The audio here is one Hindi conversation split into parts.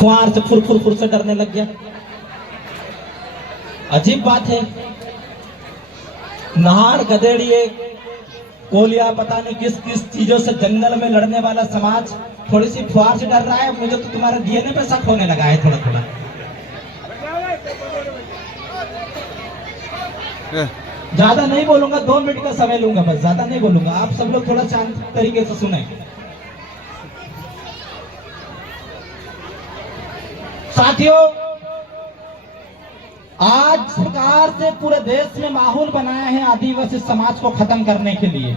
फुहार से फुर फुर फुर से डरने लग गया। अजीब बात है, नहार गधेड़िए कोलिया पता नहीं किस किस चीजों से जंगल में लड़ने वाला समाज थोड़ी सी फुहार से डर रहा है। मुझे तो तुम्हारे डीएनए पे शक होने लगा है थोड़ा थोड़ा। ज्यादा नहीं बोलूंगा, 2 मिनट का समय लूंगा बस, ज्यादा नहीं बोलूंगा। आप सब लोग थोड़ा शांत तरीके से सुने। साथियों, आज सरकार से पूरे देश में माहौल बनाया है आदिवासी समाज को खत्म करने के लिए।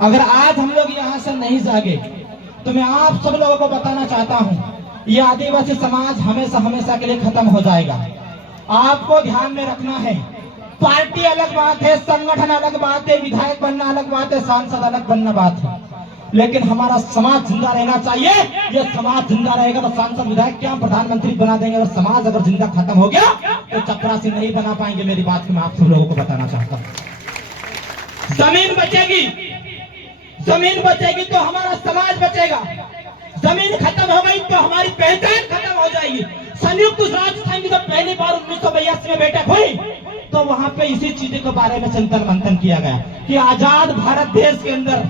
अगर आज हम लोग यहां से नहीं जागे तो मैं आप सब लोगों को बताना चाहता हूं, ये आदिवासी समाज हमेशा हमेशा के लिए खत्म हो जाएगा। आपको ध्यान में रखना है, पार्टी अलग बात है, संगठन अलग बात है, विधायक बनना अलग बात है, सांसद अलग बनना बात है, लेकिन हमारा समाज जिंदा रहना चाहिए। ये समाज जिंदा रहेगा तो सांसद विधायक क्या प्रधानमंत्री बना देंगे। अगर समाज अगर जिंदा खत्म हो गया तो चपरासी नहीं बना पाएंगे। मेरी बात को मैं आप सब लोगों को बताना चाहता हूं। जमीन बचेगी, जमीन बचेगी तो हमारा समाज बचेगा। जमीन खत्म हो गई तो हमारी पहचान खत्म हो जाएगी। संयुक्त राष्ट्र संघ जब पहली बार 1982 में बैठक हुई तो वहां पे इसी चीज के बारे में चिंतन मंथन किया गया कि आजाद भारत देश के अंदर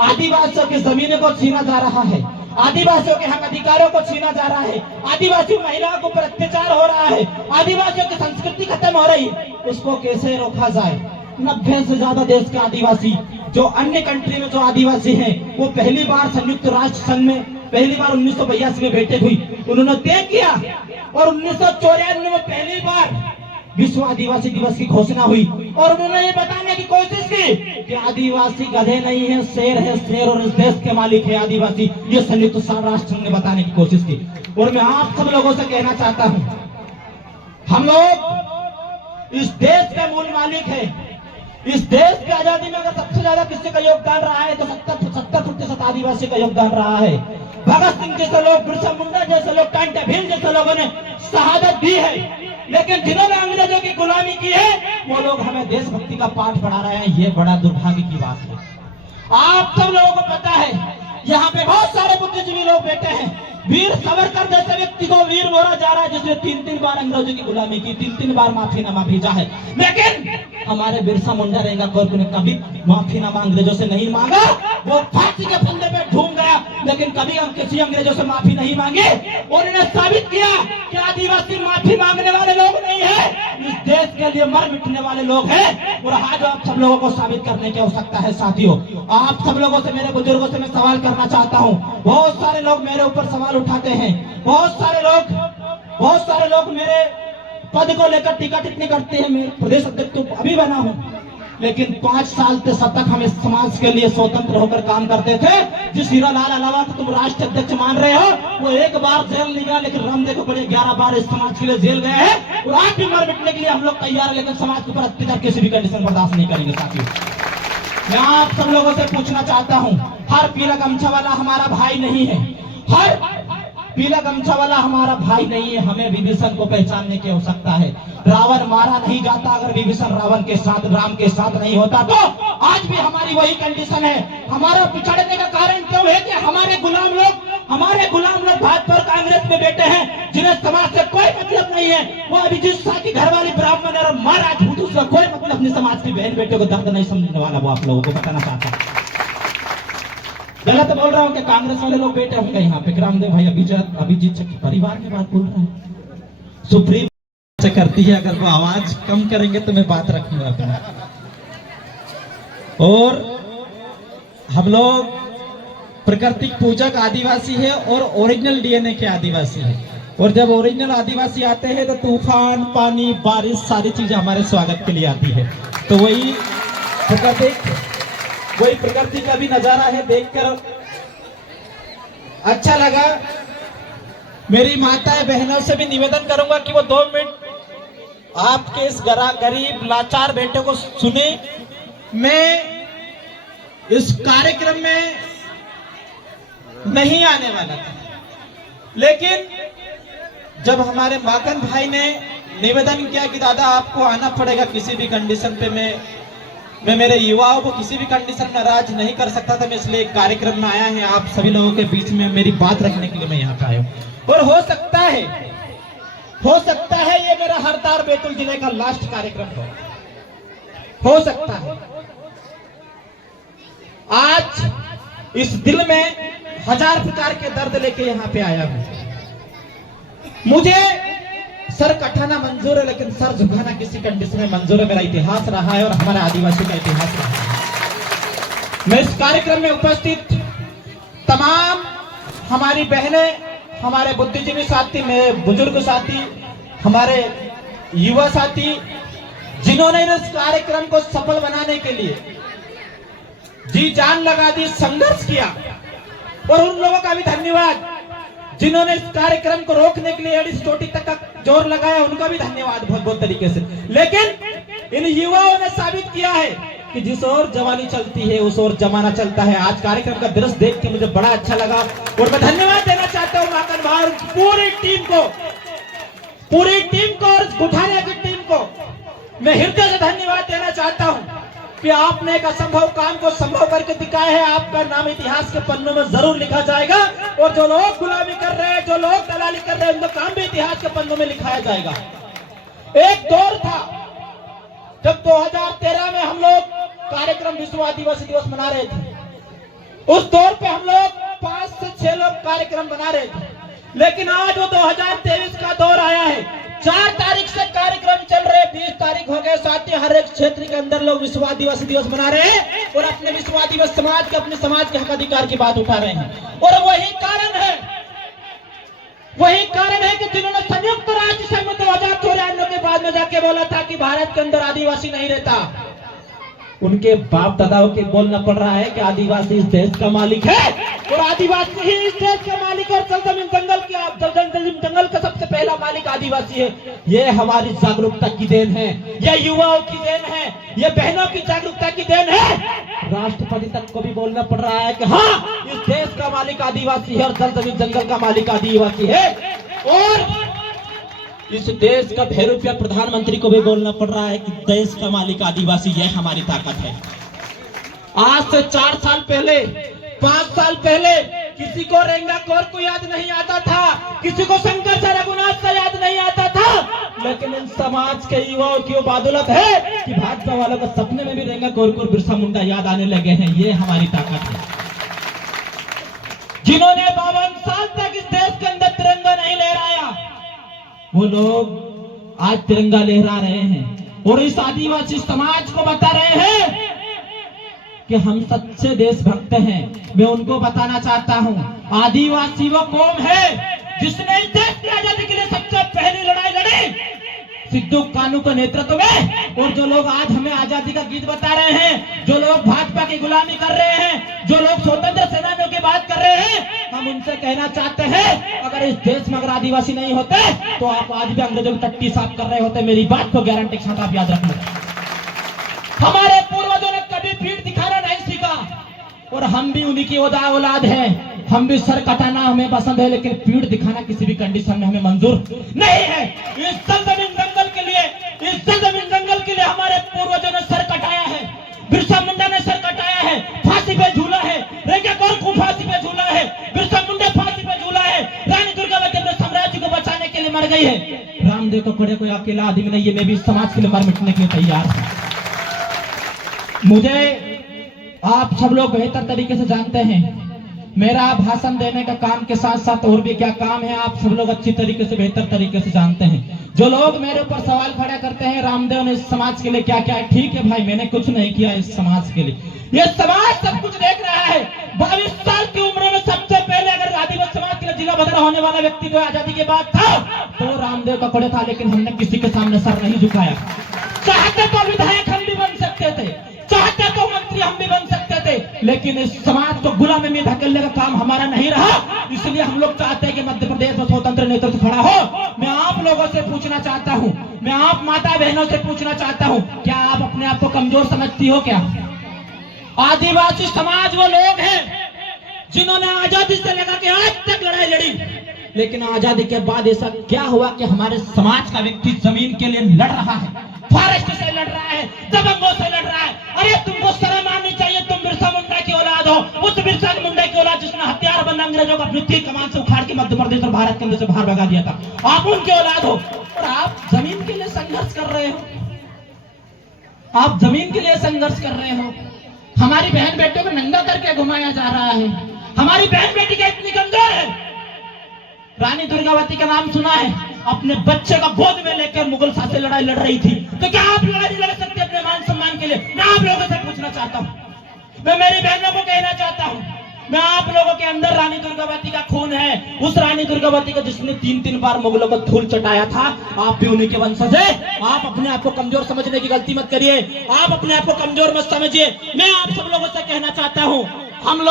आदिवासियों की जमीनों को छीना जा रहा है, आदिवासियों के हक अधिकारों को छीना जा रहा है, आदिवासी महिलाओं के ऊपर अत्याचार हो रहा है, आदिवासियों की संस्कृति खत्म हो रही है। उसको कैसे रोका जाए। 90 से ज्यादा देश के आदिवासी, जो अन्य कंट्री में जो आदिवासी हैं, वो पहली बार संयुक्त राष्ट्र संघ में पहली बार 1982 में बैठक हुई, उन्होंने तय किया और 1994 में पहली बार विश्व आदिवासी दिवस की घोषणा हुई और उन्होंने ये बताने की कोशिश की कि आदिवासी गधे नहीं है, शेर है, शेर और इस देश के मालिक है आदिवासी। ये संयुक्त राष्ट्र संघ ने बताने की कोशिश की। और मैं आप सब लोगों से कहना चाहता हूं, हम लोग इस देश के मूल मालिक है। इस देश की आजादी में अगर सबसे ज्यादा किसी का योगदान रहा है तो 70% आदिवासी का योगदान रहा है। भगत सिंह जैसे लोग, बिरसा मुंडा जैसे लोग, टांटा भील जैसे लोगों ने शहादत दी है, लेकिन जिन्होंने अंग्रेजों की गुलामी की है वो लोग हमें देशभक्ति का पाठ पढ़ा रहे हैं। ये बड़ा दुर्भाग्य की बात है। आप सब लोगों को पता है यहाँ पे बहुत सारे बुद्धिजीवी लोग बैठे हैं। वीर सावरकर जैसे व्यक्ति को वीर बोला जा रहा है जिसने 3-3 बार अंग्रेजों की गुलामी की, 3-3 बार माफीनामा भेजा है, लेकिन हमारे बिरसा मुंडा रहेगा कोई ने कभी माफीनामा अंग्रेजों से नहीं मांगा। वो फांसी के फंदे पे ढूंढ गया, लेकिन कभी हम किसी अंग्रेजों से माफी नहीं मांगे। और इन्हें साबित किया कि आदिवासी माफी मांगने वाले लोग नहीं है, इस देश के लिए मर मिटने वाले लोग हैं। और आज आप सब लोगों को साबित करने की आवश्यकता है। साथियों, आप सब लोगों से, मेरे बुजुर्गों से मैं सवाल करना चाहता हूँ। बहुत सारे लोग मेरे ऊपर सवाल उठाते हैं, बहुत सारे लोग मेरे पद को लेकर टीका टिप्पणी करते हैं। मैं प्रदेश अध्यक्ष तो अभी बना हूं, लेकिन 5 साल से तब तक हम इस समाज के लिए स्वतंत्र होकर काम करते थे। जिस हीरालाल अलावा को तुम राष्ट्र अध्यक्ष मान रहे हो, वो 1 बार जेल नहीं गया, लेकिन रामदेव को बड़े 11 बार इस समाज के लिए जेल गए हैं। और आज भी मर मिटने के लिए हम लोग तैयार है, लेकिन समाज के ऊपर अत्याचार किसी भी कंडीशन बर्दाश्त नहीं करेंगे। साथियों, मैं आप सब लोगों से पूछना चाहता हूं, हर पीला गमछा वाला हमारा भाई नहीं है, हर पीला गमछा वाला हमारा भाई नहीं है। हमें विभीषण को पहचानने की आवश्यकता है। रावण मारा नहीं जाता अगर विभीषण रावण के साथ, राम के साथ नहीं होता तो आज भी हमारी वही कंडीशन है। हमारा पिछड़ने का कारण क्यों है कि हमारे गुलाम लोग भाजपा और कांग्रेस में बैठे हैं, जिन्हें समाज से कोई मतलब नहीं है। वो अभिजीत शाह की घरवाली ब्राह्मण और मां राजपूत, उसका कोई मतलब अपनी समाज की बहन बेटे को दर्द नहीं समझने वाला। वो आप लोगों को बताना चाहता हूँ। गलत बोल रहा हूँ कि कांग्रेस वाले लोग बैठे होंगे यहाँ पे। रामदेव भाई अभिजीत के परिवार की बात बोल रहे हैं। सुप्रीम से करती है, अगर वो आवाज कम करेंगे तो मैं बात रखूंगा अपना। और हम लोग प्राकृतिक पूजक आदिवासी है और ओरिजिनल डीएनए के आदिवासी है। और जब ओरिजिनल आदिवासी आते हैं तो तूफान, पानी, बारिश, सारी चीजें हमारे स्वागत के लिए आती है। तो वही प्रकृति का भी नजारा है, देखकर अच्छा लगा। मेरी माताएं बहनों से भी निवेदन करूंगा कि वो 2 मिनट आपके इस गरीब लाचार बेटे को सुने। मैं इस कार्यक्रम में नहीं आने वाला था, लेकिन जब हमारे माखन भाई ने निवेदन किया कि दादा आपको आना पड़ेगा किसी भी कंडीशन पे, मैं मैं मेरे युवाओं को किसी भी कंडीशन में नाराज नहीं कर सकता था। मैं इसलिए एक कार्यक्रम में आया है, आप सभी लोगों के बीच में मेरी बात रखने के लिए मैं यहाँ पे आया हूँ। और हो सकता है ये मेरा हरदार बैतूल जिले का लास्ट कार्यक्रम हो सकता है। आज इस दिल में हजार प्रकार के दर्द लेके यहाँ पे आया हूँ। मुझे सर कटाना मंजूर है, लेकिन सर झुकाना किसी कंडीशन में मंजूर है। मेरा इतिहास रहा है और हमारे आदिवासी का इतिहास रहा है। मैं इस कार्यक्रम में उपस्थित तमाम हमारी बहनें, हमारे बुद्धिजीवी साथी, मेरे बुजुर्ग साथी, हमारे युवा साथी, जिन्होंने इस कार्यक्रम को सफल बनाने के लिए जी जान लगा दी, संघर्ष किया, और उन लोगों का भी धन्यवाद जिन्होंने इस कार्यक्रम को रोकने के लिए इस चोटी तक का जोर लगाया, उनका भी धन्यवाद बहुत बहुत तरीके से। लेकिन इन युवाओं ने साबित किया है कि जिस ओर जवानी चलती है उस ओर जमाना चलता है। आज कार्यक्रम का दृश्य देख के मुझे बड़ा अच्छा लगा और मैं धन्यवाद देना चाहता हूँ माकन भाई और पूरी टीम को और गुठारिया की टीम को मैं हृदय से धन्यवाद देना चाहता हूँ कि आपने एक असंभव काम को संभव करके दिखाया है। आपका नाम इतिहास के पन्नों में जरूर लिखा जाएगा और जो लोग गुलामी कर रहे हैं, जो लोग दलाली कर रहे हैं, उनका काम भी इतिहास के पन्नों में लिखाया जाएगा। एक दौर था जब 2013 में हम लोग कार्यक्रम विश्व आदिवासी दिवस मना रहे थे। उस दौर पे हम लोग 5 से 6 लोग कार्यक्रम बना रहे थे, लेकिन आज वो 2023 का दौर आया है। 4 तारीख से कार्यक्रम चल रहे, 20 तारीख हो गए। साथ ही हर एक क्षेत्र के अंदर लोग विश्व आदिवासी दिवस मना रहे हैं और अपने विश्व आदिवासी समाज के, अपने समाज के हक अधिकार की बात उठा रहे हैं। और वही कारण है कि जिन्होंने संयुक्त राष्ट्र संघ में 2094 के बाद में जाके बोला था कि भारत के अंदर आदिवासी नहीं रहता, उनके बाप दादाओं के बोलना पड़ रहा है कि आदिवासी इस देश का मालिक है और आदिवासी ही इस देश का मालिक और जंगल का सबसे पहला मालिक आदिवासी है। ये हमारी जागरूकता की देन है, ये युवाओं की देन है, ये बहनों की जागरूकता की देन है। राष्ट्रपति तक को भी बोलना पड़ रहा है कि हाँ, इस देश का मालिक आदिवासी है और जमीन जंगल का मालिक आदिवासी है। और इस देश का भैरूपिया प्रधानमंत्री को भी बोलना पड़ रहा है कि देश का मालिक आदिवासी, यह हमारी ताकत है। आज से 4 साल पहले, 5 साल पहले किसी को रेंगा कोर को याद नहीं आता था, किसी को शंकर से रघुनाथ से याद नहीं आता था, लेकिन इन समाज के युवाओं की वो बादौलत है कि भाजपा वालों को सपने में भी रेंगा कोर को बिरसा मुंडा याद आने लगे हैं। ये हमारी ताकत है। जिन्होंने 52 साल तक इस देश के अंदर तिरंगा नहीं लहराया, वो लोग आज तिरंगा लहरा रहे हैं और इस आदिवासी समाज को बता रहे हैं कि हम सच्चे देशभक्त हैं। मैं उनको बताना चाहता हूं, आदिवासी वो कौम है जिसने इस देश की आजादी के लिए सबसे पहली लड़ाई लड़ी, सिद्धू कानू के नेतृत्व में। और जो लोग आज हमें आजादी का गीत बता रहे हैं, जो लोग भाजपा की गुलामी कर रहे हैं, जो लोग स्वतंत्र सेनानियों की बात कर रहे हैं, हम उनसे कहना चाहते हैं, अगर इस देश में अगर आदिवासी नहीं होते तो आप आज भी अंग्रेजों की टट्टी साफ कर रहे होते। मेरी बात को गारंटी के साथ आप याद रखना। हमारे पूर्वजों ने कभी पीठ दिखाना नहीं सीखा और हम भी उन्हीं की औलाद हैं। हम भी सर कटाना हमें पसंद है, लेकिन पीठ दिखाना किसी भी कंडीशन में हमें मंजूर नहीं है। इस जमीन जंगल के लिए हमारे पूर्वजों ने सर कटाया है, बिरसा मुंडा ने सर कटाया है, फांसी पे झूला है, रेंगा कोर को फांसी पे झूला है, बिरसा मुंडा फांसी पे झूला है, रानी दुर्गावती अपने साम्राज्य को बचाने के लिए मर गई है। रामदेव को कोई अकेला आदमी नहीं है, मैं भी समाज के लिए मर मिटने के लिए तैयार हूं। मुझे आप सब लोग बेहतर तरीके से जानते हैं, मेरा भाषण देने का काम के साथ साथ और भी क्या काम है आप सब लोग अच्छी तरीके से, बेहतर तरीके से जानते हैं। जो लोग मेरे ऊपर सवाल खड़ा करते हैं रामदेव ने इस समाज के लिए क्या क्या है, ठीक है भाई, मैंने कुछ नहीं किया इस समाज के लिए, ये समाज सब कुछ देख रहा है। 22 साल की उम्र में सबसे पहले अगर आदिवासी समाज के लिए जिला बदला होने वाला व्यक्ति को आजादी के बाद था तो रामदेव का खड़े था, लेकिन हमने किसी के सामने सर नहीं झुकाया। चाहते तो विधायक हम भी बन सकते थे, चाहते तो मंत्री हम भी बन सकते थे, लेकिन इस समाज को गुलामी में धकेलने का काम हमारा नहीं रहा। इसलिए हम लोग चाहते हैं कि मध्य प्रदेश में स्वतंत्र नेतृत्व खड़ा हो। मैं आप लोगों से पूछना चाहता हूं, मैं आप माता बहनों से पूछना चाहता हूं, क्या आप अपने आप को कमजोर समझती हो क्या? आदिवासी समाज वो लोग हैं जिन्होंने आजादी से लेकर के आज तक लड़ाई लड़ी, लेकिन आजादी के बाद ऐसा क्या हुआ कि हमारे समाज का व्यक्ति जमीन के लिए लड़ रहा है, फॉरेस्ट से लड़ रहा है, दबंगों से लड़ रहा है। अरे तुमको शर्म आनी चाहिए, तुम बिरसा मुंडा की औलाद हो, उस बिरसा मुंडा की औलाद जिसने हथियार बंद अंग्रेजों को अपनी तीर कमान से उखाड़ के मध्य प्रदेश और भारत के अंदर से बाहर भगा दिया था। आप उनकी औलाद हो और आप जमीन के लिए संघर्ष कर रहे हो, आप जमीन के लिए संघर्ष कर रहे हो। हमारी बहन बेटियों को नंगा करके घुमाया जा रहा है। हमारी बहन बेटी क्या इतनी कमजोर है? रानी दुर्गावती का नाम सुना है, अपने बच्चे का गोद में लेकर मुगल साथ से लड़ाई लड़ रही थी। तो क्या आप लड़ाई लड़ सकते अपने मान सम्मान के लिए? मैं आप लोगों से पूछना चाहता हूँ, मैं मेरी बहनों को कहना चाहता हूँ, मैं आप लोगों के अंदर रानी दुर्गावती का खून है। उस रानी दुर्गावती को जिसने 3-3 बार मुगलों को धूल चटाया था, आप भी उन्हीं के वंशज है। आप अपने आप को कमजोर समझने की गलती मत करिए, आप अपने आप को कमजोर मत समझिए। मैं आप सब लोगों से कहना चाहता हूँ, हम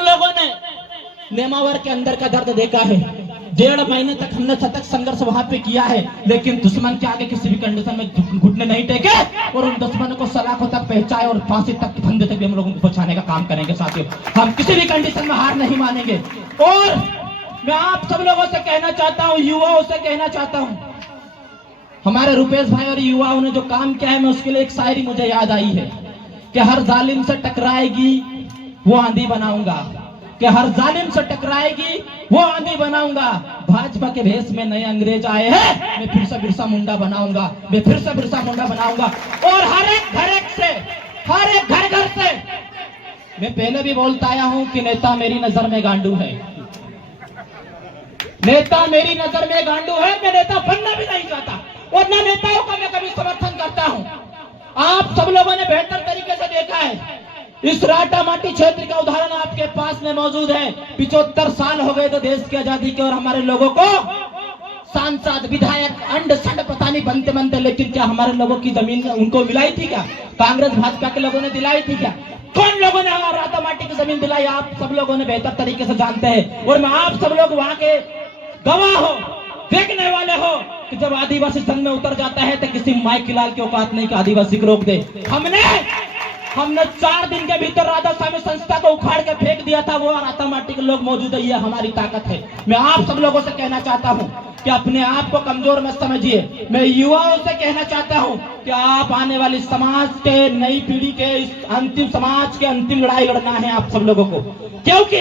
लोगों ने नेमावर के अंदर का दर्द देखा है। 1.5 महीने तक हमने सतत संघर्ष वहां पे किया है, लेकिन दुश्मन के आगे किसी भी कंडीशन में घुटने नहीं टेके और उन दुश्मनों को सलाखों तक पहुंचाए और फांसी तक के फंदे तक भी हम लोगों को बचाने का काम करेंगे साथियों। हम किसी भी कंडीशन में हार नहीं मानेंगे। और मैं आप सब लोगों से कहना चाहता हूँ, युवाओं से कहना चाहता हूँ, हमारे रुपेश भाई और युवाओं ने जो काम किया है, मैं उसके लिए एक शायरी मुझे याद आई है कि हर जालिम से टकराएगी वो आंधी बनाऊंगा, कि हर जालिम से टकराएगी वो आंधी बनाऊंगा। भाजपा के भेष में नए अंग्रेज आए हैं, मैं फिर से बिरसा मुंडा बनाऊंगा, मैं फिर से बिरसा मुंडा बनाऊंगा। और हर एक घर से मैं पहले भी बोलता आया हूं कि नेता मेरी नजर में गांडू है, नेता मेरी नजर में गांडू है। मैं नेता बनना भी नहीं चाहता और न नेताओं का मैं कभी समर्थन करता हूं। आप सब लोगों ने बेहतर तरीके से देखा है, इस राटामाटी क्षेत्र का उदाहरण आपके पास में मौजूद है। 75 साल हो गए तो देश की आजादी के, और हमारे लोगों को सांसद विधायक अंड संड पता नहीं बनते बनते, लेकिन क्या हमारे लोगों की जमीन उनको मिलाई थी क्या? कांग्रेस भाजपा के लोगों ने दिलाई थी क्या? कौन लोगों ने राटामाटी की जमीन दिलाई? आप सब लोगों ने बेहतर तरीके से जानते हैं। और मैं आप सब लोग वहां के गवाह हो, देखने वाले हो कि जब आदिवासी संघ में उतर जाता है तो किसी माइक लाल की औकात नहीं कि आदिवासी को रोक दे। हमने 4 दिन के भीतर राधा स्वामी संस्था को उखाड़ के फेंक दिया था। वो राटामाटी के लोग मौजूद है, ये हमारी ताकत है। मैं आप सब लोगों से कहना चाहता हूं कि अपने आप को कमजोर मत समझिए। मैं युवाओं से कहना चाहता हूं कि आप आने वाली समाज के, नई पीढ़ी के, इस अंतिम समाज के अंतिम लड़ाई लड़ना है आप सब लोगों को। क्योंकि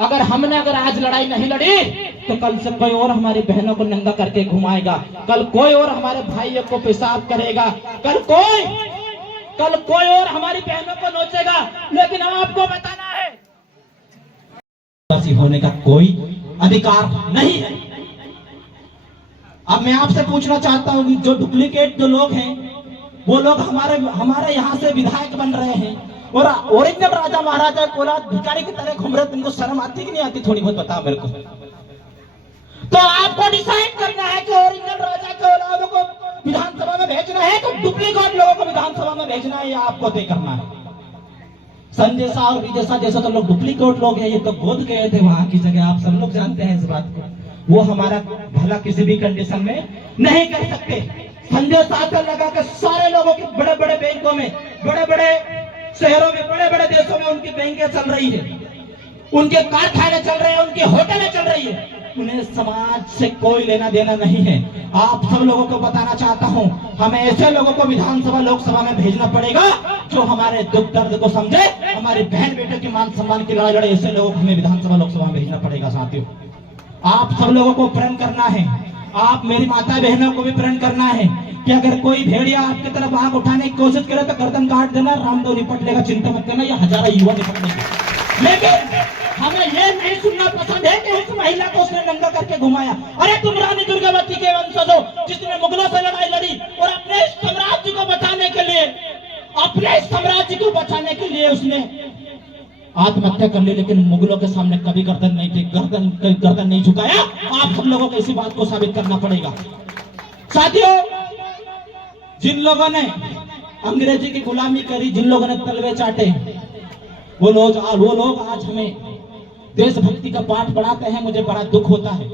अगर हमने आज लड़ाई नहीं लड़ी तो कल से कोई और हमारी बहनों को नंगा करके घुमाएगा, कल कोई और हमारे भाइयों को पेशाब करेगा, कल कोई और हमारी बहनों को नोचेगा। लेकिन आपको बताना है, आदिवासी होने का कोई अधिकार नहीं है। अब मैं आपसे पूछना चाहता हूं कि जो डुप्लीकेट जो लोग हैं, वो लोग हमारे यहाँ से विधायक बन रहे हैं और ओरिजिनल राजा महाराजा को औलाद भिखारी की तरह घूम रहे, तुमको शर्म आती कि नहीं आती? थोड़ी बहुत बताओ मेरे को। तो आपको डिसाइड करना है कि ओरिजिनल राजा के औलादों को विधानसभा में भेजना है तो डुप्लीकेट लोगों को विधानसभा में भेजना है, या आपको तय करना है। संजय शाह और विजय जैसे तो लोग डुप्लीकेट लोग हैं, ये तो गोद गए थे वहां की जगह, आप सब लोग जानते हैं इस बात को। वो हमारा भला किसी भी कंडीशन में नहीं कर सकते। संजय शाह से लगा के सारे लोगों के बड़े बड़े बैंकों में, बड़े बड़े शहरों में, बड़े बड़े देशों में उनकी बैंकें चल रही है, उनके कारखाने चल रहे हैं, उनकी होटलें चल रही है। उन्हें समाज से कोई लेना देना नहीं है। आप सब लोगों को बताना चाहता हूं, हमें ऐसे लोगों को विधानसभा लोकसभा में भेजना पड़ेगा जो हमारे दुख दर्द को समझे, हमारी बहन बेटों के मान सम्मान की लड़ाई लड़े। ऐसे लोगों को हमें विधानसभा लोकसभा में भेजना पड़ेगा। साथियों, आप सब लोगों को प्रण करना है, आप मेरी माता बहनों को भी प्रण करना है कि अगर कोई भेड़िया आपकी तरफ आग उठाने की कोशिश करे तो गर्दन काट देना, रामदेव निपट लेगा, चिंता मत करना, या हजारों युवा निपट लेंगे। लेकिन हमें ये नहीं सुनना पसंद है कि उस महिला को उसने नंगा करके घुमाया। अरे तुम रानी दुर्गावती के वंशज हो, जिसने मुगलों से लड़ाई लड़ी और अपने साम्राज्य को बचाने के लिए उसने आत्महत्या कर ली, लेकिन मुगलों के सामने कभी गर्दन नहीं झुकाया। आप सब लोगों को इसी बात को साबित करना पड़ेगा। साथियों, जिन लोगों ने अंग्रेजी की गुलामी करी, जिन लोगों ने तलवे चाटे, वो लोग आज हमें देशभक्ति का पाठ पढ़ाते हैं। मुझे बड़ा दुख होता है।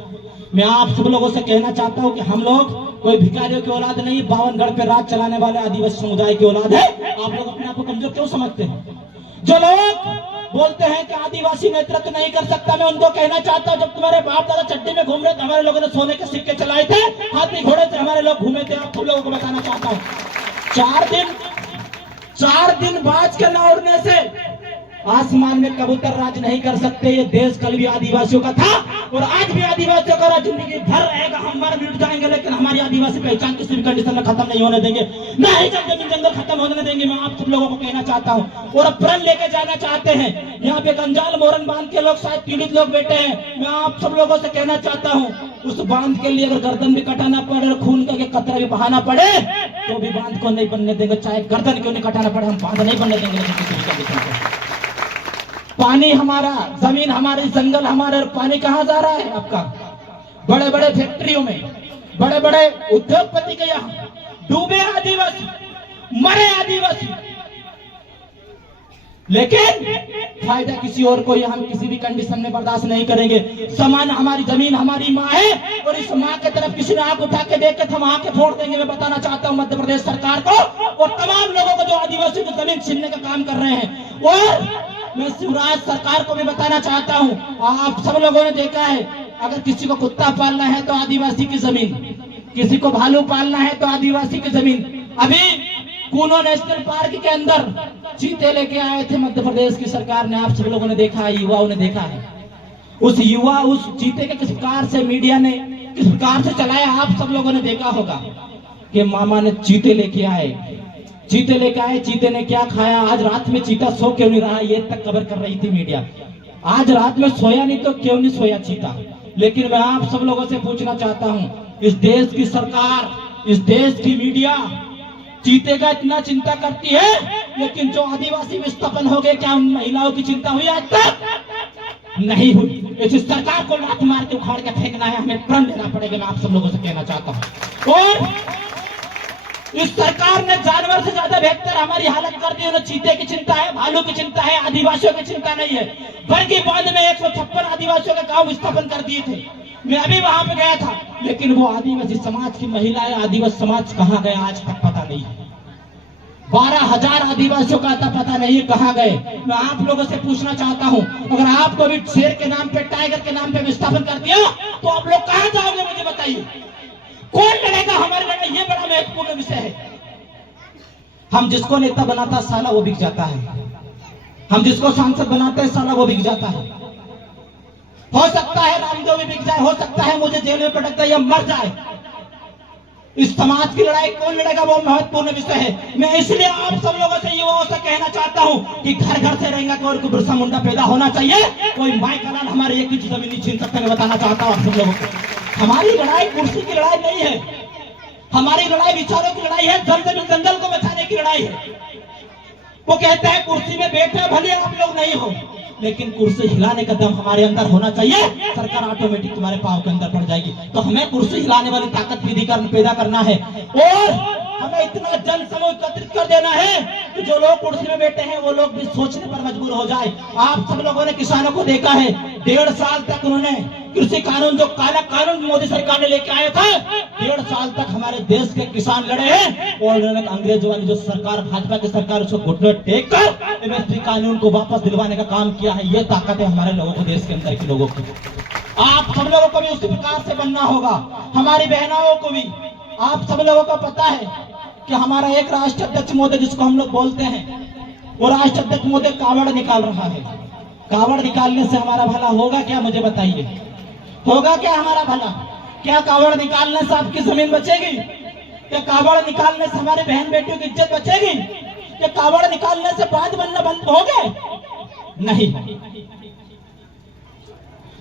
मैं आप सब लोगों से कहना चाहता हूं कि हम लोग कोई भिखारियों की औलाद नहीं, 52गढ़ पे राज चलाने वाले आदिवासी समुदाय की औलाद है। आप लोग अपने आप को कमजोर क्यों समझते हैं? जो लोग बोलते हैं कि आदिवासी नेतृत्व नहीं कर सकता। मैं उनको कहना चाहता हूँ, जब तुम्हारे बाप दादा चड्डी में घूम रहे थे, हमारे लोगों ने सोने के सिक्के चलाए थे, हाथी घोड़े से हमारे लोग घूमे थे। आप तुम लोगों को बताना चाहता हूँ, 4 दिन बाज के न उड़ने से आसमान में कबूतर राज नहीं कर सकते। ये देश कल भी आदिवासियों का था और आज भी आदिवासियों का जिंदगी भर रहेगा। हम मर मिट जाएंगे लेकिन हमारी आदिवासी पहचान किसी भी कंडीशन में खत्म नहीं होने देंगे, ना ही जब जमीन जंगल खत्म होने देंगे। मैं आप सब लोगों को कहना चाहता हूँ और प्रण लेके जाना चाहते हैं। यहाँ पे गंजाल मोरन बांध के लोग शायद पीड़ित लोग बैठे हैं। मैं आप सब लोगों से कहना चाहता हूँ, उस बांध के लिए अगर गर्दन भी कटाना पड़े और खून का कतरा भी बहाना पड़े तो भी बांध को नहीं बनने देंगे, चाहे गर्दन क्यों नहीं कटाना पड़े, हम बांध नहीं बनने देंगे किसी भी कंडीशन पे। पानी हमारा, जमीन हमारी, जंगल हमारे, पानी कहाँ जा रहा है आपका? बड़े बड़े फैक्ट्रियों में, बड़े बड़े उद्योगपति के यहाँ डूबे आदिवासी, मरे आदिवासी, लेकिन फायदा किसी और को हम किसी भी कंडीशन में बर्दाश्त नहीं करेंगे। समान हमारी जमीन हमारी माँ है और इस माँ की तरफ किसी ने आंख उठा के देख के हम आंखें फोड़ देंगे। मैं बताना चाहता हूँ मध्य प्रदेश सरकार को और तमाम लोगों को जो आदिवासी की जमीन छीनने का काम कर रहे हैं। और मैं शिवराज सरकार को भी बताना चाहता हूँ, आप सब लोगों ने देखा है, अगर किसी को कुत्ता पालना है तो आदिवासी की जमीन, किसी को भालू पालना है तो आदिवासी की जमीन। अभी कूनो नेशनल पार्क के अंदर चीते लेके आए थे मध्य प्रदेश की सरकार ने, आप सब लोगों ने देखा है, युवाओं ने देखा है। उस चीते के किस प्रकार से मीडिया ने किस प्रकार से चलाया, आप सब लोगों ने देखा होगा कि मामा ने चीते लेके आए, चीते लेके आए, चीते ने क्या खाया, आज रात में चीता सो क्यों नहीं रहा, ये तक खबर कर रही थी मीडिया। आज रात में सोया नहीं तो क्यों नहीं सोया चीता। लेकिन मैं आप सब लोगों से पूछना चाहता हूँ, इस देश की सरकार, इस देश की मीडिया चीते का इतना चिंता करती है, लेकिन जो आदिवासी विस्थापन हो गए, क्या उन महिलाओं की चिंता हुई आज तक? नहीं हुई। इस सरकार को लात मार के उखाड़ के फेंकना है, हमें प्रण लेना पड़ेगा। मैं आप सब लोगों से कहना चाहता हूँ। और इस सरकार ने जानवर से ज्यादा बेहतर हमारी हालत कर दी। उन्हें चीते की चिंता है, भालू की चिंता है, आदिवासियों की चिंता नहीं है। बरगी बांध में 156 आदिवासियों का गांव विस्थापन कर दिए थे। मैं अभी वहां पे गया था, लेकिन वो आदिवासी समाज की महिलाएं, आदिवासी समाज कहाँ गए आज तक पता नहीं। 12,000 आदिवासियों का आता पता नहीं कहाँ गए। मैं आप लोगों से पूछना चाहता हूँ, अगर आपको भी शेर के नाम पे, टाइगर के नाम पे विस्थापन कर दिया तो आप लोग कहाँ जाओगे, मुझे बताइए। कौन लड़ेगा हमारी लड़ाई? ये बड़ा महत्वपूर्ण विषय है। हम जिसको नेता बनाता साला वो बिक जाता है, हम जिसको सांसद बनाते हैं साला वो बिक जाता है। हो सकता है रामदेव भी बिक जाए, हो सकता है मुझे जेल में पटक दे या मर जाए। इस समाज की लड़ाई कौन लड़ेगा वो महत्वपूर्ण विषय है। मैं इसलिए आप सब लोगों से, युवाओं से कहना चाहता हूँ कि घर घर से रहेंगे कोई बिरसा मुंडा पैदा होना चाहिए। कोई माई का लाल हमारे एक ही जमीन नहीं छीन सकते। मैं बताना चाहता हूँ आप सब लोगों को, हमारी लड़ाई कुर्सी की लड़ाई नहीं है, हमारी लड़ाई विचारों की लड़ाई है, जल जंगल को बचाने की लड़ाई है। वो कहते हैं कुर्सी में बैठे भले आप लोग नहीं हो, लेकिन कुर्सी हिलाने का दम हमारे अंदर होना चाहिए। सरकार ऑटोमेटिक तुम्हारे पाँव के अंदर पड़ जाएगी। तो हमें कुर्सी हिलाने वाली ताकत पैदा करना है और हमें इतना जन समूह एकत्रित कर देना है कि जो लोग कुर्सी में बैठे हैं वो लोग भी सोचने पर मजबूर हो जाए। आप सब लोगों ने किसानों को देखा है, 1.5 साल तक उन्होंने कृषि कानून, जो काला कानून मोदी सरकार ने लेके आया था, 1.5 साल तक हमारे देश के किसान लड़े हैं और उन्होंने अंग्रेजों वाली जो सरकार, भाजपा की सरकार, उसको घुटने टेक कर एमएसपी कानून को वापस दिलवाने का काम किया है। ये ताकत है हमारे लोगों को, देश के अंदर के लोगों की। आप सब लोगों को भी उसी प्रकार से बनना होगा, हमारी बहनों को भी। आप सब लोगों को पता है कि हमारा एक राष्ट्र अध्यक्ष मोदी, जिसको हम लोग बोलते हैं, वो राष्ट्र अध्यक्ष मोदी कावड़ निकाल रहा है। कावड़ निकालने से हमारा भला होगा क्या, मुझे बताइए? होगा क्या हमारा भला? क्या कावड़ निकालने से आपकी जमीन बचेगी? क्या कावड़ निकालने से हमारे बहन बेटियों की इज्जत बचेगी? क्या कावड़ निकालने से बात बनना बंद हो गए? नहीं।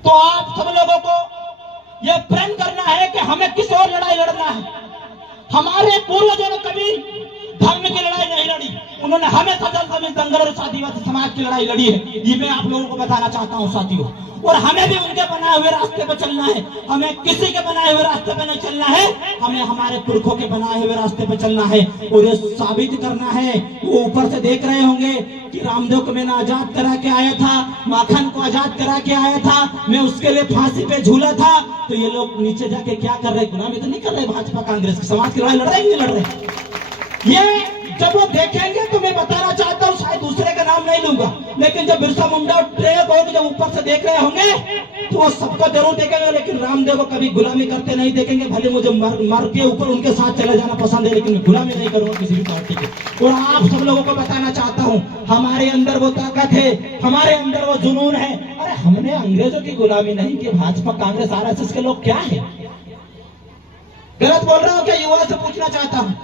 तो आप सब लोगों को यह प्रण करना है कि हमें किस और लड़ाई लड़ना है। हमारे पूर्वजों ने कभी धर्म की लड़ाई नहीं लड़ी, उन्होंने हमेशा जल जमीन जंगल और आदिवासी समाज की लड़ाई लड़ी है। ये मैं आप लोगों को बताना चाहता हूँ साथियों। और हमें भी उनके बनाए हुए रास्ते पर चलना है, हमें किसी के बनाए हुए रास्ते पर नहीं चलना है, हमें हमारे पुरखों के बनाए हुए रास्ते पर चलना है। और ये साबित करना है, वो ऊपर से देख रहे होंगे कि रामदेव को मैंने आजाद करा के आया था, माखन को आजाद करा के आया था, मैं उसके लिए फांसी पे झूला था। तो ये लोग नीचे जाके क्या कर रहे, गुलामी तो नहीं कर रहे भाजपा कांग्रेस की, समाज की लड़ाई लड़ रहे नहीं लड़ रहे। ये जब वो देखेंगे तो मैं बताना चाहता हूँ, शायद दूसरे का नाम नहीं लूंगा, लेकिन जब बिरसा मुंडा और ट्रेक होगी, जब ऊपर से देख रहे होंगे तो वो सबको जरूर देखेंगे, लेकिन रामदेव को कभी गुलामी करते नहीं देखेंगे। भले मुझे मर के ऊपर उनके साथ चले जाना पसंद है, लेकिन मैं गुलामी नहीं करूंगा किसी भी पार्टी की। और आप सब लोगों को बताना चाहता हूँ, हमारे अंदर वो ताकत है, हमारे अंदर वो जुनून है। अरे हमने अंग्रेजों की गुलामी नहीं की। भाजपा, कांग्रेस, आरएसएस के लोग क्या है? गलत बोल रहा हूँ क्या? युवा से पूछना चाहता हूँ।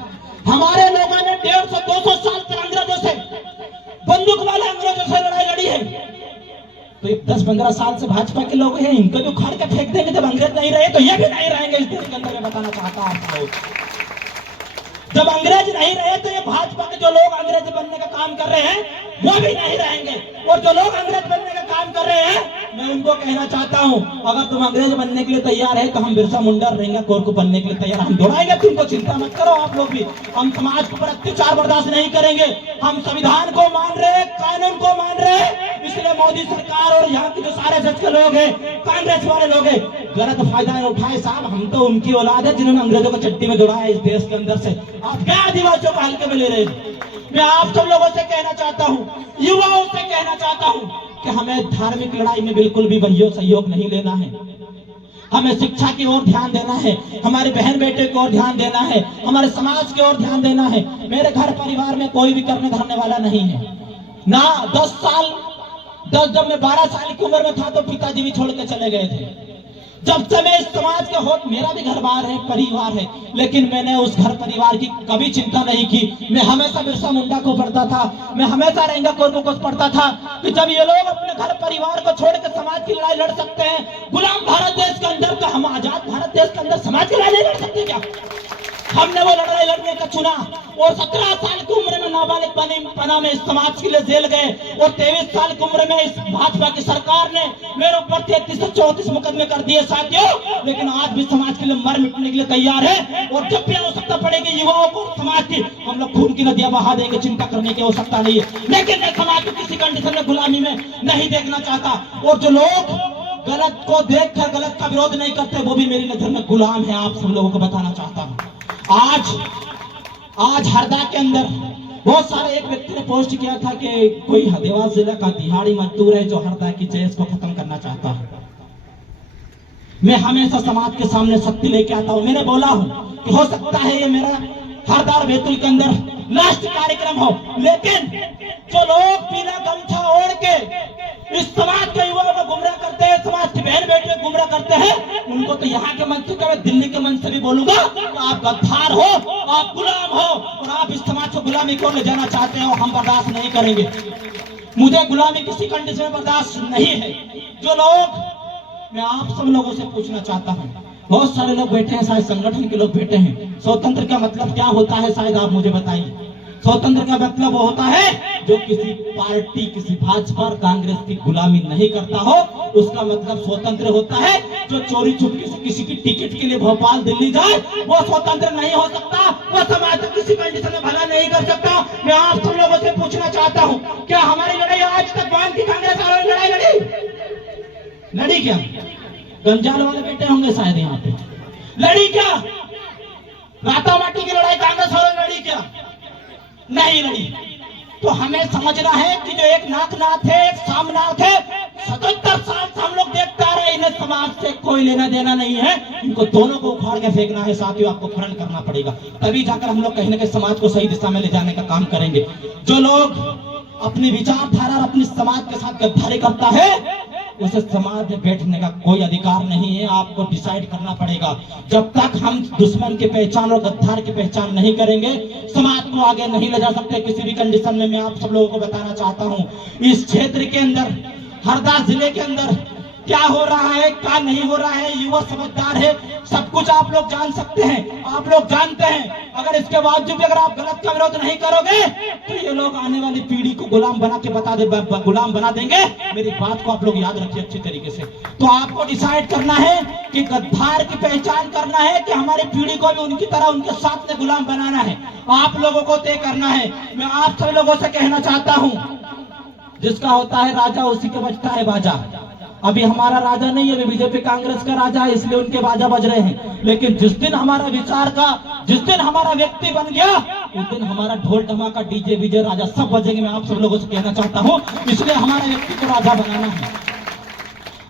हमारे लोगों ने 150-200 साल तक अंग्रेजों से, बंदूक वाले अंग्रेजों से लड़ाई लड़ी है। तो ये 10-15 साल से भाजपा के लोग हैं, इनको भी उखाड़ के फेंक देंगे। जब अंग्रेज नहीं रहे तो ये भी नहीं रहेंगे इस देश के अंदर। मैं बताना चाहता हूँ आपको, जब अंग्रेज नहीं रहे तो ये भाजपा के जो लोग अंग्रेज बनने का काम कर रहे हैं वो भी नहीं रहेंगे। और जो लोग अंग्रेज बनने का काम कर रहे हैं, मैं उनको कहना चाहता हूँ, अगर तुम अंग्रेज बनने के लिए तैयार है तो हम बिरसा मुंडा रेंगा कोर को बनने के लिए तैयार, हम दौड़ाएंगे तुमको, चिंता मत करो। आप लोग भी, हम समाज के ऊपर अत्याचार बर्दाश्त नहीं करेंगे। हम संविधान को मान रहे, कानून को मान रहे, इसलिए मोदी सरकार और यहाँ के जो सारे सच के लोग हैं, कांग्रेस वाले लोग हैं, गलत फायदा उठाए। साहब, हम तो उनकी औलाद है जिन्होंने अंग्रेजों को चट्टी में दौड़ाया इस देश के अंदर से। आप क्या आदिवासियों को हल्के में ले रहे हैं? मैं आप सब लोगों से कहना चाहता हूँ, युवाओं से कहना चाहता हूँ कि हमें धार्मिक लड़ाई में बिल्कुल भी सहयोग नहीं लेना है। हमें शिक्षा की ओर ध्यान देना है, हमारे बहन बेटे की ओर ध्यान देना है, हमारे समाज की ओर ध्यान देना है। मेरे घर परिवार में कोई भी करने धरने वाला नहीं है ना। 10 जब मैं 12 साल की उम्र में था तो पिताजी भी छोड़ के चले गए थे। जब से मैं इस समाज के हो, मेरा भी घर बार है, परिवार है, लेकिन मैंने उस घर परिवार की कभी चिंता नहीं की। मैं हमेशा बिरसा मुंडा को पढ़ता था, मैं हमेशा रेंगा कोर को पढ़ता था कि जब ये लोग अपने घर परिवार को छोड़ के समाज की लड़ाई लड़ सकते हैं, गुलाम भारत देश के अंदर, तो हम आजाद भारत देश के अंदर समाज की लड़ाई नहीं लड़ सकते क्या? हमने वो लड़ाई लड़ने का चुना और 17 साल की उम्र में नाबालिग पना में इस समाज के लिए जेल गए। और 23 साल की उम्र में इस भाजपा की सरकार ने मेरे ऊपर 33 से 34 मुकदमे कर दिए साथियों, लेकिन आज भी समाज के लिए मर मिटने के लिए तैयार है। और जब भी आवश्यकता पड़ेगी युवाओं को समाज की, हम लोग खून की नदियां बहा देंगे, चिंता करने की आवश्यकता नहीं है। लेकिन मैं समाज को किसी कंडीशन में गुलामी में नहीं देखना चाहता। और जो लोग गलत को देखकर गलत का विरोध नहीं करते, वो भी मेरी नजर में गुलाम है। आप सब लोगों को बताना चाहता हूँ, आज हरदा के अंदर बहुत सारे, एक व्यक्ति ने पोस्ट किया था कि कोई देवास जिला का दिहाड़ी मजदूर है जो हरदा की जेल को खत्म करना चाहता है। मैं हमेशा समाज के सामने सत्य लेके आता हूं। मैंने बोला हूं कि हो सकता है ये मेरा हरदा और बैतूल के अंदर लास्ट कार्यक्रम हो, लेकिन जो लोग बिना गमछा ओढ़ के इस समाज के युवाओं को गुमराह करते हैं, समाज के बहन बेटे गुमराह करते हैं, उनको तो यहाँ के मंच से, मैं दिल्ली के मंच से भी बोलूंगा कि आप गद्दार हो, आप गुलाम हो और आप इस समाज को गुलामी को ले जाना चाहते हो। हम बर्दाश्त नहीं करेंगे। मुझे गुलामी किसी कंडीशन में बर्दाश्त नहीं है। जो लोग, मैं आप सब लोगों से पूछना चाहता हूँ, बहुत सारे लोग बैठे हैं, शायद संगठन के लोग बैठे हैं। स्वतंत्र का मतलब क्या होता है, शायद आप मुझे बताइए। स्वतंत्र का मतलब वो होता है जो किसी पार्टी, किसी भाजपा और कांग्रेस की गुलामी नहीं करता हो, उसका मतलब स्वतंत्र होता है। जो चोरी छुपके से किसी की टिकट के लिए भोपाल दिल्ली जाए, वो स्वतंत्र नहीं हो सकता, वो समाज को किसी कंडीशन में भला नहीं कर सकता। मैं आप सब लोगों से पूछना चाहता हूँ, क्या हमारी लड़ाई आज तक बांध की कांग्रेस वालों ने लड़ाई लड़ी क्या? गंजाल वाले बैठे होंगे शायद यहाँ पे, लड़ी क्या? रातामाटी की लड़ाई कांग्रेस वालों ने लड़ी क्या? नहीं लड़ी। तो हमें समझना है कि जो एक नाथनाथ है, एक सामनाथ है, 77 साल से हम लोग देखते आ रहे हैं, इन्हें समाज से कोई लेना देना नहीं है। इनको दोनों को उखाड़ के फेंकना है साथियों, आपको खनन करना पड़ेगा, तभी जाकर हम लोग कहीं ना कहीं समाज को सही दिशा में ले जाने का काम करेंगे। जो लोग अपनी विचारधारा और अपनी समाज के साथ गद्दारी करता है, उसे समाज में बैठने का कोई अधिकार नहीं है। आपको डिसाइड करना पड़ेगा। जब तक हम दुश्मन की पहचान और गद्दार की पहचान नहीं करेंगे, समाज को आगे नहीं ले जा सकते किसी भी कंडीशन में। मैं आप सब लोगों को बताना चाहता हूं, इस क्षेत्र के अंदर, हरदा जिले के अंदर क्या हो रहा है, क्या नहीं हो रहा है, युवा समझदार है, सब कुछ आप लोग जान सकते हैं, आप लोग जानते हैं। अगर इसके बावजूद भी अगर आप गलत का विरोध नहीं करोगे तो ये लोग आने वाली पीढ़ी को गुलाम बना के गुलाम बना देंगे। मेरी बात को आप लोग याद रखिए अच्छी तरीके से। तो आपको डिसाइड करना है कि गद्दार की पहचान करना है कि हमारी पीढ़ी को भी उनकी तरह उनके साथ में गुलाम बनाना है। आप लोगों को तय करना है। मैं आप सब लोगों से कहना चाहता हूँ, जिसका होता है राजा उसी के बजता है बाजा। अभी हमारा राजा नहीं है, अभी बीजेपी कांग्रेस का राजा है, इसलिए उनके बाजा बज रहे हैं। लेकिन जिस दिन हमारा विचार का, जिस दिन हमारा व्यक्ति बन गया, उस दिन हमारा ढोल धमाका डीजे विजय राजा सब बजेंगे। मैं आप सब लोगों से कहना चाहता हूँ, इसलिए हमारे व्यक्ति को राजा बनाना है।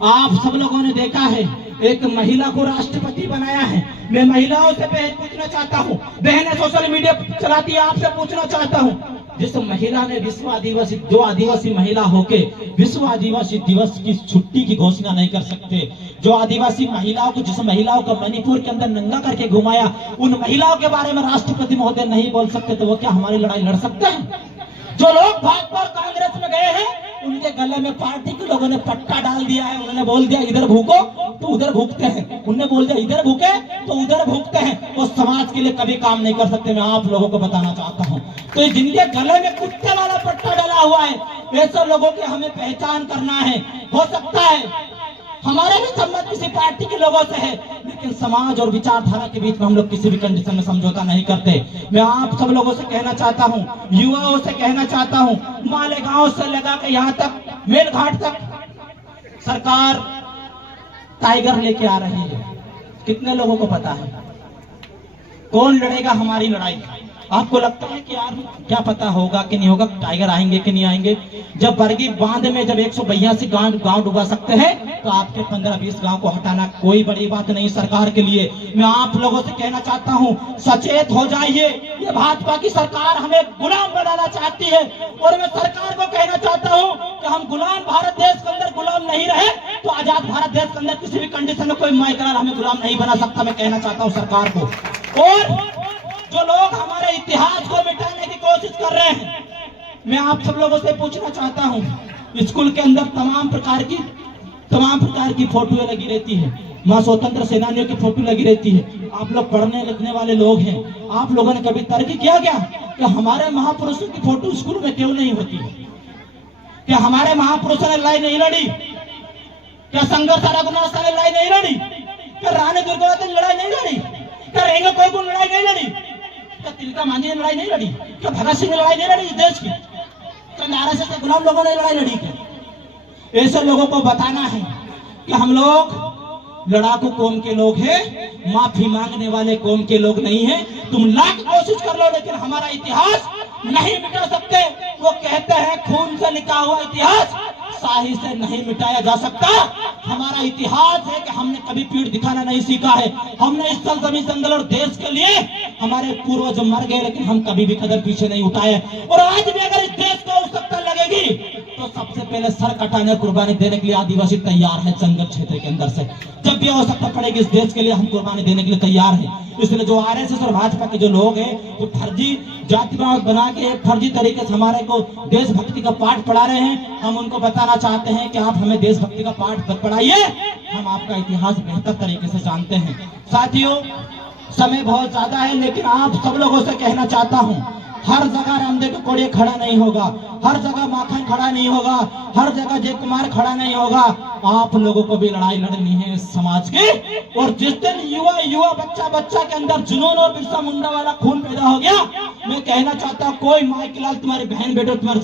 आप सब लोगों ने देखा है एक महिला को राष्ट्रपति बनाया है। मैं महिलाओं से पूछना चाहता हूँ, बहनें सोशल मीडिया चलाती है, आपसे पूछना चाहता हूँ, जिस महिला ने विश्व आदिवासी, जो आदिवासी महिला होके विश्व आदिवासी दिवस की छुट्टी की घोषणा नहीं कर सकते, जो आदिवासी महिलाओं को, जिस महिलाओं को मणिपुर के अंदर नंगा करके घुमाया, उन महिलाओं के बारे में राष्ट्रपति महोदय नहीं बोल सकते, तो वो क्या हमारी लड़ाई लड़ सकते हैं? जो लोग भाजपा और कांग्रेस में गए हैं, उनके गले में पार्टी के लोगों ने पट्टा डाल दिया है। उन्होंने बोल दिया इधर भूको तो उधर भूकते हैं, उन्होंने बोल दिया इधर भूके तो उधर भूकते हैं। वो समाज के लिए कभी काम नहीं कर सकते। मैं आप लोगों को बताना चाहता हूँ, तो जिनके गले में कुत्ते वाला पट्टा डाला हुआ है, ऐसे लोगों की हमें पहचान करना है। हो सकता है हमारे भी संबंध किसी पार्टी के लोगों से है, लेकिन समाज और विचारधारा के बीच में हम लोग किसी भी कंडीशन में समझौता नहीं करते। मैं आप सब लोगों से कहना चाहता हूं, युवाओं से कहना चाहता हूं, मालेगांव से लगा के यहाँ तक मेलघाट तक सरकार टाइगर लेके आ रही है। कितने लोगों को पता है? कौन लड़ेगा हमारी लड़ाई? आपको लगता है कि यार क्या पता होगा कि नहीं होगा, टाइगर आएंगे कि नहीं आएंगे? जब बरगी बांध में जब 182 गांव डुबा सकते हैं, तो आपके 15-20 गांव को हटाना कोई बड़ी बात नहीं सरकार के लिए। मैं आप लोगों से कहना चाहता हूं, सचेत हो जाइए। ये भाजपा की सरकार हमें गुलाम बनाना चाहती है, और मैं सरकार को कहना चाहता हूं कि हम गुलाम भारत देश के अंदर गुलाम नहीं रहे, तो आजाद भारत देश के अंदर किसी भी कंडीशन में कोई माइकराल हमें गुलाम नहीं बना सकता। मैं कहना चाहता हूँ सरकार को। और जो लोग हमारे इतिहास को मिटाने की कोशिश कर रहे हैं, मैं आप सब लोगों से पूछना चाहता हूं, स्कूल के अंदर तमाम प्रकार की फोटो लगी रहती है, मां स्वतंत्र सेनानियों की फोटो लगी रहती है। आप लोग पढ़ने लिखने वाले लोग हैं, आप लोगों ने कभी तर्क किया क्या कि हमारे महापुरुषों की फोटो स्कूल में क्यों नहीं होती? क्या हमारे महापुरुषों ने लड़ाई नहीं लड़ी? क्या संघर्ष रघुनाथ ने लड़ाई नहीं लड़ी? क्या रानी दुर्गावती ने लड़ाई नहीं लड़ी? क्या रेंगे कोई को लड़ाई नहीं लड़ी? क्या तिलका मांझी ने लड़ाई नहीं लड़ी? क्या भगत सिंह ने लड़ाई नहीं लड़ी इस देश की? क्या आरएसएस के गुलाम लोगों ने लड़ाई लड़ी? क्या ऐसे लोगों को बताना है कि हम लोग लड़ाकू कौम के लोग हैं, माफी मांगने वाले कौम के लोग नहीं हैं। तुम लाख कोशिश कर लो, लेकिन हमारा इतिहास नहीं मिटा सकते। वो कहते हैं खून से लिखा हुआ इतिहास शाही से नहीं मिटाया जा सकता। हमारा इतिहास है कि हमने कभी पीठ दिखाना नहीं सीखा है। हमने इस जमीन जंगल और देश के लिए हमारे पूर्वज मर गए, लेकिन हम कभी भी कदम पीछे नहीं उठाए। और आज भी अगर इस देश को आवश्यकता लगेगी, तो सबसे पहले सर कटाने कुर्बानी देने के लिए आदिवासी तैयार है। जंगल क्षेत्र के अंदर से जब भी आवश्यकता पड़ेगी इस देश के लिए हम कुर्बानी देने के लिए तैयार हैं। इसलिए जो आरएसएस और भाजपा के जो लोग हैं, जो फर्जी जातिवाद बना के फर्जी तरीके से हमारे को देशभक्ति का पाठ पढ़ा रहे हैं, हम उनको बताना चाहते हैं कि आप हमें देशभक्ति का पाठ पढ़ाइए। हम आपका इतिहास बेहतर तरीके से जानते हैं। साथियों, समय बहुत ज्यादा है, लेकिन आप सब लोगों से कहना चाहता हूँ, हर जगह रामदेव के कोड़े खड़ा नहीं होगा, हर जगह माखन खड़ा नहीं होगा, हर जगह जय कुमार खड़ा नहीं होगा। आप लोगों को भी लड़ाई लड़नी है समाज की। और जिस दिन युवा बच्चा के अंदर जुनून और बिरसा मुंडा वाला खून पैदा हो गया, मैं कहना चाहता हूँ कोई माई के लाल तुम्हारी बहन बेटो तुम्हारी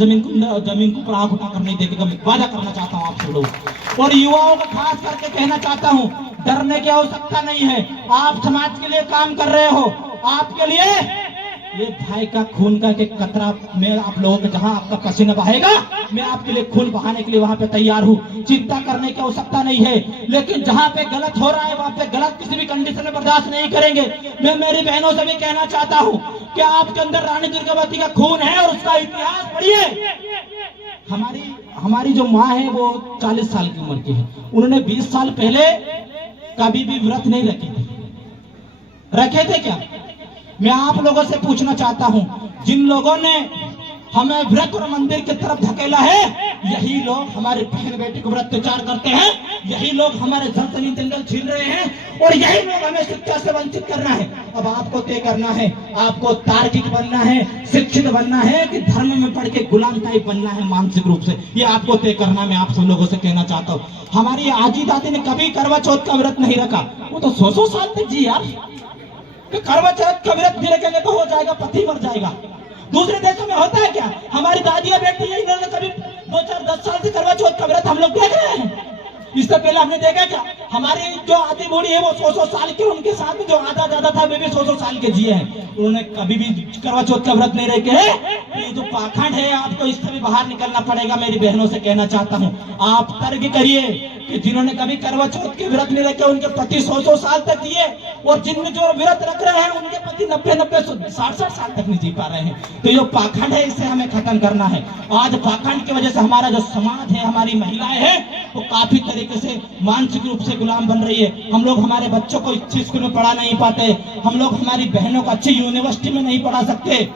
जमीन को आंख उठाकर नहीं देखेगा। मैं वादा करना चाहता हूँ आप सब लोग। और युवाओं को खास करके कहना चाहता हूँ, डरने की आवश्यकता नहीं है। आप समाज के लिए काम कर रहे हो, आपके लिए ये भाई का खून का एक कतरा में आप लोगों के जहां आपका पसीना बहेगा, मैं आपके लिए खून बहाने के लिए वहां पे तैयार हूं। चिंता करने की आवश्यकता नहीं है, लेकिन जहां पे गलत हो रहा है वहां पे गलत किसी भी कंडीशन में बर्दाश्त नहीं करेंगे। मैं मेरी बहनों से भी कहना चाहता हूं कि आपके अंदर रानी दुर्गावती का खून है और उसका इतिहास पढ़िए। हमारी जो माँ है वो 40 साल की उम्र की है। उन्होंने 20 साल पहले कभी भी व्रत नहीं रखे थे क्या? मैं आप लोगों से पूछना चाहता हूं, जिन लोगों ने हमें व्रत और मंदिर की तरफ धकेला है, यही लोग हमारे बहन बेटी को अत्याचार करते हैं, यही लोग हमारे जमीन जंगल छीन रहे हैं, और यही लोग हमें शिक्षा से वंचित करना है। अब आपको तय करना है, आपको तार्किक बनना है, शिक्षित बनना है, कि धर्म में पढ़ के गुलाम टाइप बनना है मानसिक रूप से। ये आपको तय करना। मैं आप सब लोगों से कहना चाहता हूँ, हमारी आजी दादी ने कभी करवा चौथ का व्रत नहीं रखा, वो तो 100 साल तक जी यार। करवा चौथ का व्रत भी रखेंगे तो हो जाएगा, पति मर जाएगा। दूसरे देशों में होता है क्या? हमारी दादियां बेटी है, इन्होंने कभी 2-4-10 साल से करवा चौथ का व्रत हम लोग देख रहे हैं। इससे पहले हमने देखा क्या हमारे जो आदि बूढ़ी है वो 100-100 साल के, उनके साथ में जो आधा ज्यादा था वे भी 100-100 साल के जिए हैं। उन्होंने कभी भी करवा चौथ का व्रत नहीं रखे है। ये जो पाखंड है आपको इससे भी बाहर निकलना पड़ेगा। मेरी बहनों से कहना चाहता हूँ, आप तर्क करिए कि जिन्होंने कभी करवा चौथ के व्रत नहीं रखे उनके पति 100-100 साल तक जिए, और जिनमें जो व्रत रख रहे हैं उनके पति 90-90 60-60 साल तक नहीं जी पा रहे हैं। तो ये पाखंड है, इसे हमें खत्म करना है। आज पाखंड की वजह से हमारा जो समाज है, हमारी महिलाएं हैं, वो काफी तरीके से मानसिक रूप से गुलाम बन रही है। हम लोग हमारे बच्चों को अच्छे स्कूल में पढ़ा नहीं पाते, हम लोग हमारी बहनों को अच्छी यूनिवर्सिटी में नहीं पढ़ा सकते,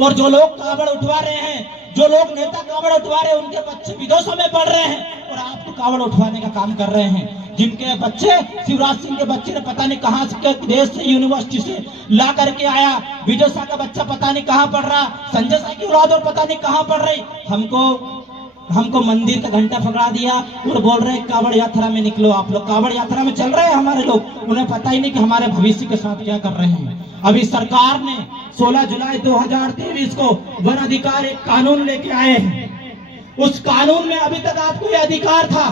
और जो लोग कावड़ उठवा रहे हैं, जो लोग नेता कावड़ उठवा रहे हैं, उनके बच्चे विदेशों में पढ़ रहे हैं और आप तो कावड़ उठवाने का काम कर रहे हैं। जिनके बच्चे, शिवराज सिंह के बच्चे ने पता नहीं कहां से देश से यूनिवर्सिटी से ला करके आया, विजय शाह का बच्चा पता नहीं कहां पढ़ रहा, संजय शाह की औलाद और पता नहीं कहां पढ़ रही। हमको मंदिर का घंटा पकड़ा दिया और बोल रहे कावड़ यात्रा में निकलो। आप लोग कावड़ यात्रा में चल रहे हैं हमारे लोग, उन्हें पता ही नहीं कि हमारे भविष्य के साथ क्या कर रहे हैं। अभी सरकार ने 16 जुलाई 2023 को वन अधिकार एक कानून लेके आए हैं। उस कानून में अभी तक आपको यह अधिकार था,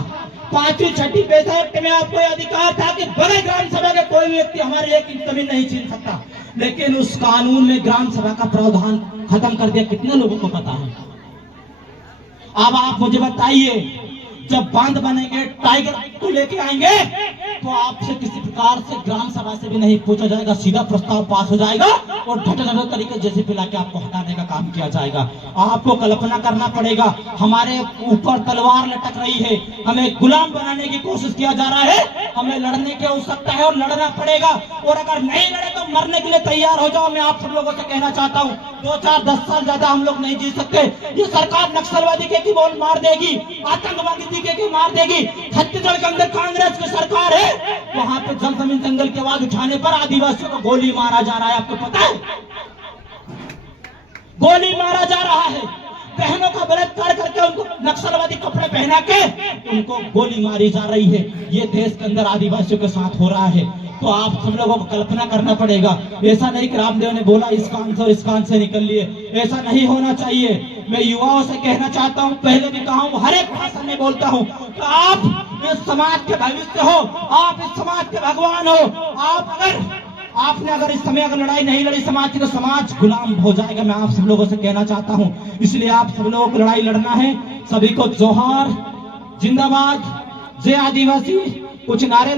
5वीं 6वीं पैसा एक्ट में आपको यह अधिकार था कि बगैर ग्राम सभा के कोई व्यक्ति हमारे एक इंच जमीन नहीं छीन सकता। लेकिन उस कानून में ग्राम सभा का प्रावधान खत्म कर दिया। कितने लोगों को पता है? अब आप मुझे बताइए, जब बांध बनेंगे, टाइगर को लेके आएंगे, तो आपसे किसी प्रकार से ग्राम सभा से भी नहीं पूछा जाएगा, सीधा प्रस्ताव पास हो जाएगा और ढटढट तरीके जैसे पिला के आपको हटाने का काम किया जाएगा। आपको कल्पना करना पड़ेगा, हमारे ऊपर तलवार लटक रही है, हमें गुलाम बनाने की कोशिश किया जा रहा है। हमें लड़ने की आवश्यकता है और लड़ना पड़ेगा, और अगर नहीं लड़े तो मरने के लिए तैयार हो जाओ। मैं आप सब लोगों से कहना चाहता हूँ, 2-4-10 साल ज्यादा हम लोग नहीं जी सकते। ये सरकार नक्सलवादी के बोल मार देगी, आतंकवादी के मार देगी। छत्तीसगढ़ के अंदर कांग्रेस की सरकार है, वहां पे जल जमीन जंगल की आवाज उठाने पर आदिवासियों को गोली मारा जा रहा है। आपको पता है? गोली मारा जा रहा है, बहनों का बलात्कार करके उनको नक्सलवादी कपड़े पहना के उनको गोली मारी जा रही है। ये देश के अंदर आदिवासियों के साथ हो रहा है। तो आप सब लोगों को कल्पना करना पड़ेगा। ऐसा नहीं कि रामदेव ने बोला इस कान से और इस कान से निकल लिए, ऐसा नहीं होना चाहिए। मैं युवाओं से कहना चाहता हूं, पहले भी कहा हूं, हर एक भाषा में बोलता हूं कि आप इस समाज के भविष्य हो, आप इस समाज के भगवान हो। आपने अगर इस समय अगर लड़ाई नहीं लड़ी समाज की, तो समाज गुलाम हो जाएगा। मैं आप सब लोगों से कहना चाहता हूं, इसलिए आप सब लोगों को लड़ाई लड़ना है। सभी को जोहार, जिंदाबाद, जय आदिवासी। कुछ नारे